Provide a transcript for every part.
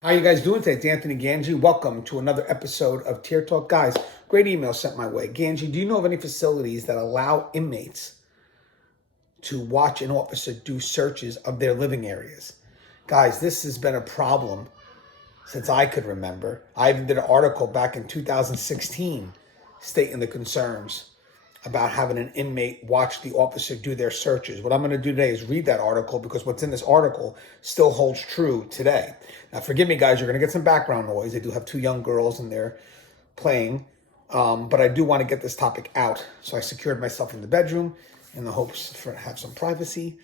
How you guys doing today? It's Anthony Gangi. Welcome to another episode of Tier Talk. Guys, great email sent my way. Gangi, do you know of any facilities that allow inmates to watch an officer do searches of their living areas? Guys, this has been a problem since I could remember. I even did an article back in 2016 stating the concerns about having an inmate watch the officer do their searches. What I'm going to do today is read that article because what's in this article still holds true today. Now, forgive me, guys, you're going to get some background noise. They do have two young girls and they're playing, but I do want to get this topic out. So I secured myself in the bedroom in the hopes for to have some privacy,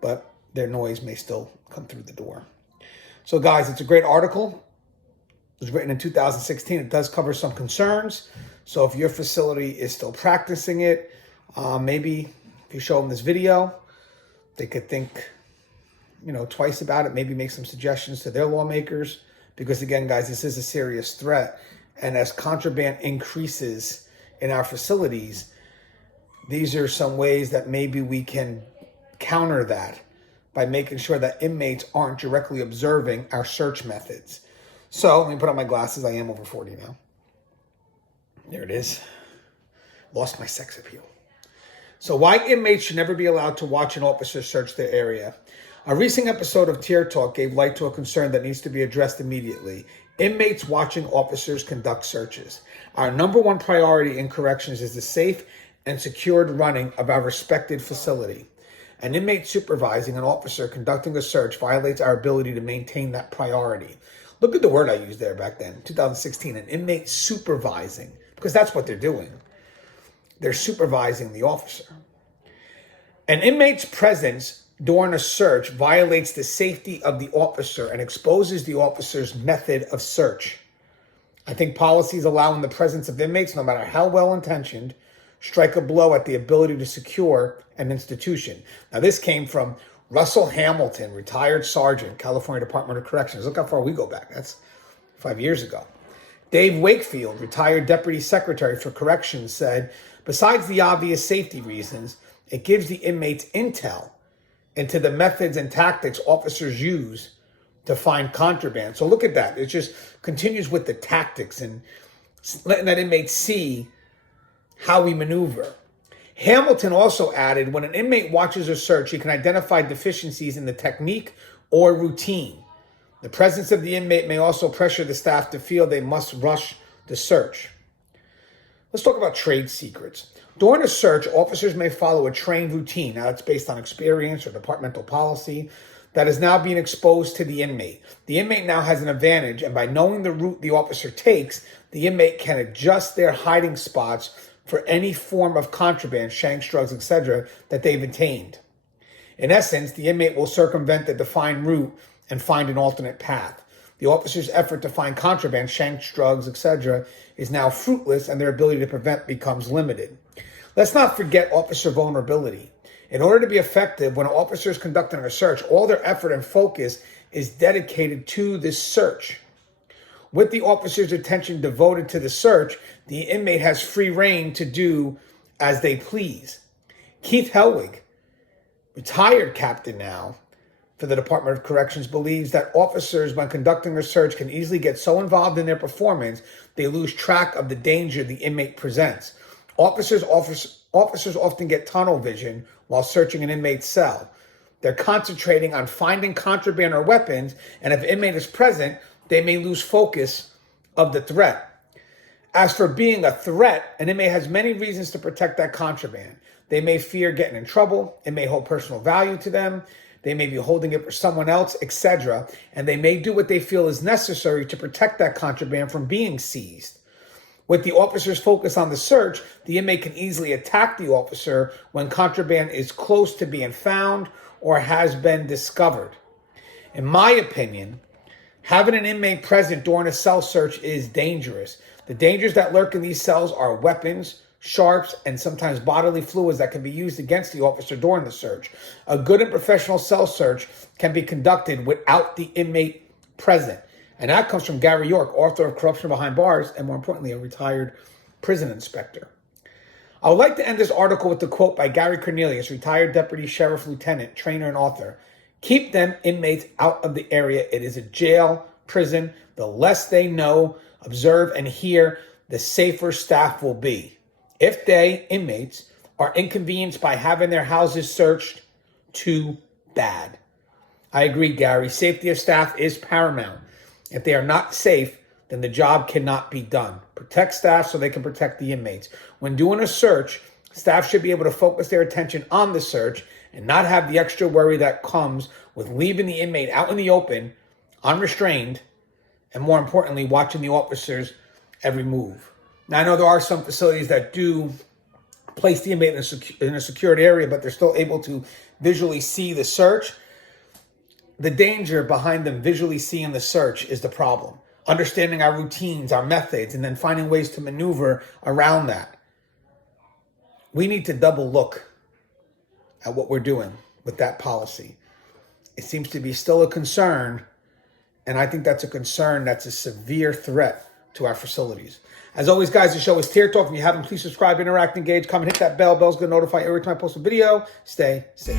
but their noise may still come through the door. So, guys, it's a great article. It was written in 2016. It does cover some concerns. So if your facility is still practicing it, maybe if you show them this video, they could think, twice about it, maybe make some suggestions to their lawmakers. Because again, guys, this is a serious threat. And as contraband increases in our facilities, these are some ways that maybe we can counter that by making sure that inmates aren't directly observing our search methods. So let me put on my glasses. I am over 40 now. There it is. Lost my sex appeal. So why inmates should never be allowed to watch an officer search their area. A recent episode of Tier Talk gave light to a concern that needs to be addressed immediately. Inmates watching officers conduct searches. Our number one priority in corrections is the safe and secured running of our respected facility. An inmate supervising an officer conducting a search violates our ability to maintain that priority. Look at the word I used there back then, 2016, an inmate supervising, because that's what they're doing. They're supervising the officer. An inmate's presence during a search violates the safety of the officer and exposes the officer's method of search. I think policies allowing the presence of inmates, no matter how well-intentioned, strike a blow at the ability to secure an institution. Now, this came from Russell Hamilton, retired sergeant, California Department of Corrections. Look how far we go back. That's 5 years ago. Dave Wakefield, retired Deputy Secretary for Corrections, said, besides the obvious safety reasons, it gives the inmates intel into the methods and tactics officers use to find contraband. So look at that. It just continues with the tactics and letting that inmate see how we maneuver. Hamilton also added, when an inmate watches a search, he can identify deficiencies in the technique or routine. The presence of the inmate may also pressure the staff to feel they must rush the search. Let's talk about trade secrets. During a search, officers may follow a trained routine. Now, it's based on experience or departmental policy that is now being exposed to the inmate. The inmate now has an advantage, and by knowing the route the officer takes, the inmate can adjust their hiding spots for any form of contraband, shanks, drugs, etc., that they've attained. In essence, the inmate will circumvent the defined route and find an alternate path. The officer's effort to find contraband, shanks, drugs, etc., is now fruitless, and their ability to prevent becomes limited. Let's not forget officer vulnerability. In order to be effective, when an officer is conducting a search, all their effort and focus is dedicated to this search. With the officer's attention devoted to the search, the inmate has free rein to do as they please. Keith Helwig, retired captain now for the Department of Corrections, believes that officers, when conducting a search, can easily get so involved in their performance, they lose track of the danger the inmate presents. Officers often get tunnel vision while searching an inmate's cell. They're concentrating on finding contraband or weapons, and if an inmate is present, they may lose focus of the threat. As for being a threat, an inmate has many reasons to protect that contraband. They may fear getting in trouble. It may hold personal value to them. They may be holding it for someone else, etc. And they may do what they feel is necessary to protect that contraband from being seized. With the officer's focus on the search, the inmate can easily attack the officer when contraband is close to being found or has been discovered. In my opinion, having an inmate present during a cell search is dangerous. The dangers that lurk in these cells are weapons, sharps, and sometimes bodily fluids that can be used against the officer during the search. A good and professional cell search can be conducted without the inmate present. And that comes from Gary York, author of Corruption Behind Bars, and more importantly, a retired prison inspector. I would like to end this article with a quote by Gary Cornelius, retired deputy sheriff lieutenant, trainer, and author. Keep them inmates out of the area. It is a jail prison, the less they know, observe, and hear, the safer staff will be. If they, inmates, are inconvenienced by having their houses searched, too bad. I agree, Gary. Safety of staff is paramount. If they are not safe, then the job cannot be done. Protect staff so they can protect the inmates. When doing a search, staff should be able to focus their attention on the search and not have the extra worry that comes with leaving the inmate out in the open, unrestrained, and more importantly, watching the officers' every move. Now, I know there are some facilities that do place the inmate in a secured area, but they're still able to visually see the search. The danger behind them visually seeing the search is the problem. Understanding our routines, our methods, and then finding ways to maneuver around that. We need to double look at what we're doing with that policy. It seems to be still a concern, and I think that's a concern that's a severe threat to our facilities. As always, guys, the show is Tier Talk. If you haven't, please subscribe, interact, engage, comment, hit that bell. Bell's going to notify you every time I post a video. Stay safe.